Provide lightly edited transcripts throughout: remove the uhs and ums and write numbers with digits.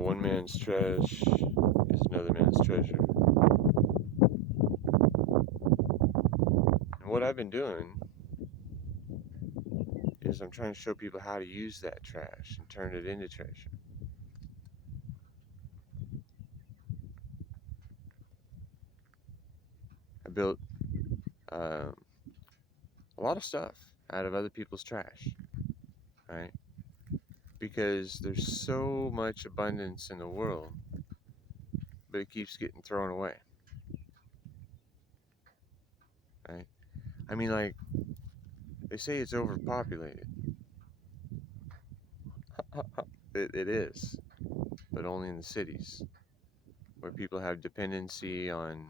one man's trash is another man's treasure. And what I've been doing is I'm trying to show people how to use that trash and turn it into treasure. I built a lot of stuff out of other people's trash, right? Because there's so much abundance in the world, but it keeps getting thrown away, right? I mean, like, they say it's overpopulated. It is, but only in the cities, where people have dependency on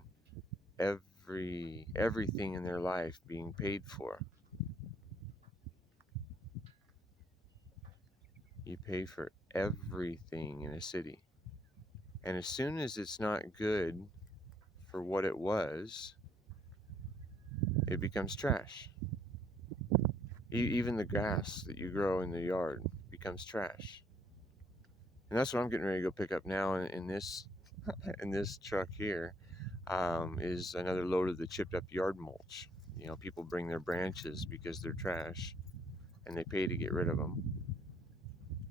everything in their life being paid for. You pay for everything in a city. And as soon as it's not good for what it was, it becomes trash. Even the grass that you grow in the yard becomes trash. And that's what I'm getting ready to go pick up now in this in this truck here, is another load of the chipped up yard mulch. You know, people bring their branches because they're trash, and they pay to get rid of them.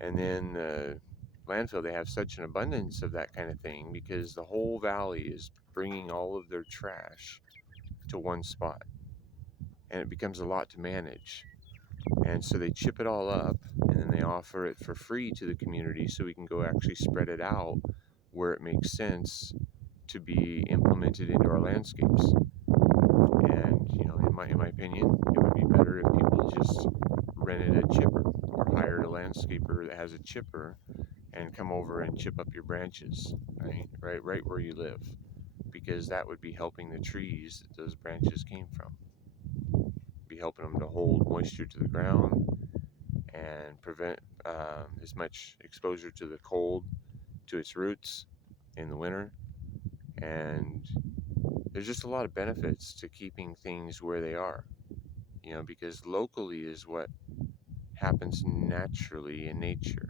And then landfill, they have such an abundance of that kind of thing because the whole valley is bringing all of their trash to one spot, and it becomes a lot to manage. And so they chip it all up, and then they offer it for free to the community so we can go actually spread it out where it makes sense to be implemented into our landscapes. And you know, in my opinion, it would be better if people just rented a chipper or hired a landscaper that has a chipper and come over and chip up your branches, right where you live, because that would be helping the trees that those branches came from, be helping them to hold moisture to the ground and prevent as much exposure to the cold to its roots in the winter. And there's just a lot of benefits to keeping things where they are, you know, because locally is what happens naturally in nature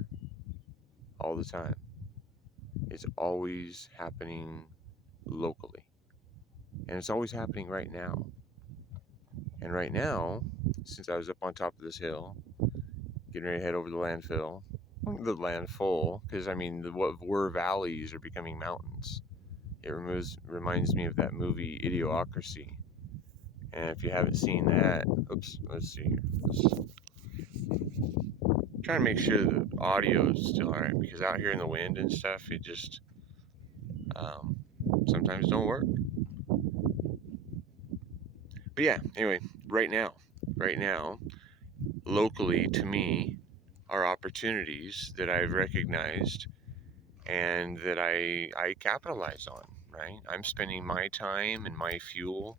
all the time. It's always happening locally, and it's always happening right now. And right now, since I was up on top of this hill getting ready to head over the landfill, the landfall, because I mean, what were valleys are becoming mountains. It reminds me of that movie Idiocracy. And if you haven't seen that, oops, let's see here. Trying to make sure the audio is still alright, because out here in the wind and stuff, it just sometimes don't work. But yeah, anyway, right now, locally to me, are opportunities that I've recognized and that I capitalize on, right? I'm spending my time and my fuel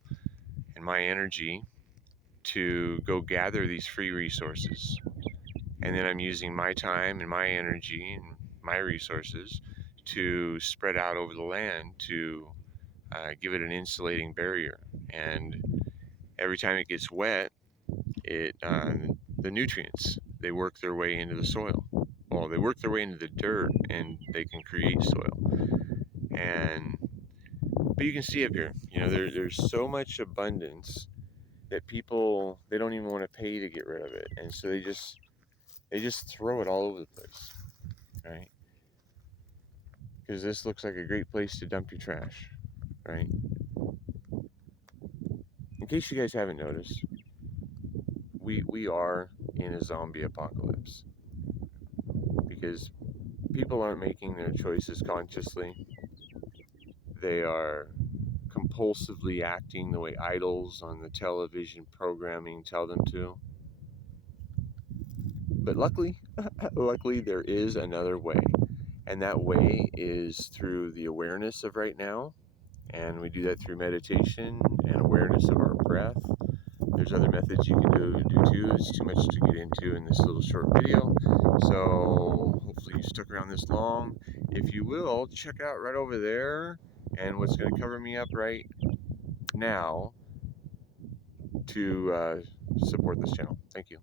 and my energy to go gather these free resources. And then I'm using my time and my energy and my resources to spread out over the land to give it an insulating barrier. And every time it gets wet, the nutrients, they work their way into the soil. Well, they work their way into the dirt, and they can create soil. But you can see up here, you know, there's so much abundance that people, they don't even want to pay to get rid of it, and so they just throw it all over the place, right? Because this looks like a great place to dump your trash, right? In case you guys haven't noticed, we are in a zombie apocalypse because people aren't making their choices consciously. They are compulsively acting the way idols on the television programming tell them to. But luckily, there is another way. And that way is through the awareness of right now. And we do that through meditation and awareness of our breath. There's other methods you can do too. It's too much to get into in this little short video. So hopefully you stuck around this long. If you will, check out right over there and what's going to cover me up right now to support this channel. Thank you.